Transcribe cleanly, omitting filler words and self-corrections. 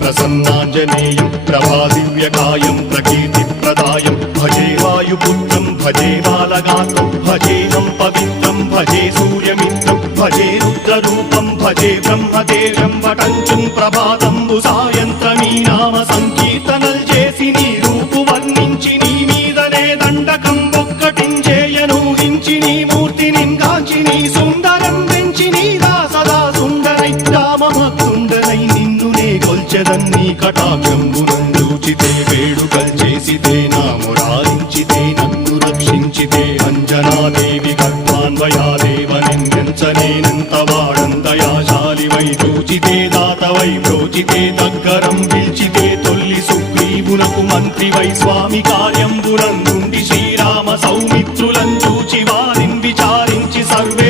ప్రసన్నాంజనేయం ప్రభాదివ్యకాయం ప్రకీర్తిప్రదాయం భజే వాయుపుత్రం భజే బాలగాత్రం భజేహం పవిత్రం భజే సూర్యమిత్రం భజే రుద్రరూపం భజే బ్రహ్మదేవం వటంచుం ప్రభాతంబు సాయంత్రమీ నామ సంకీర్తనల్ చేసి నీ రూపు వర్ణించి నీ మీదనే దండకం ఒక్కటించేయనూహించి నీ మూర్తిని గాంచి నీ సుందరం పెంచి నీదా సదా సుందరై రామభక్తుండనై నిన్నునే కొల్చెదన్నీ కటాక్షంబునందూచితే వేడుకల్ చేసితే నా మురారించితే నన్ను రక్షించితే అంజనాదేవి గర్భాన్వయాదేవ నిందించనేనంత వాడంతయాశాలివై చూచితే దాతవై బ్రోచితే దగ్గరం పిలిచితే తొల్లి సుగ్రీవునకు మంత్రివై స్వామి కార్యంబునందుండి శ్రీరామ సౌమిత్రులం చూచి వారిని విచారించి సర్వే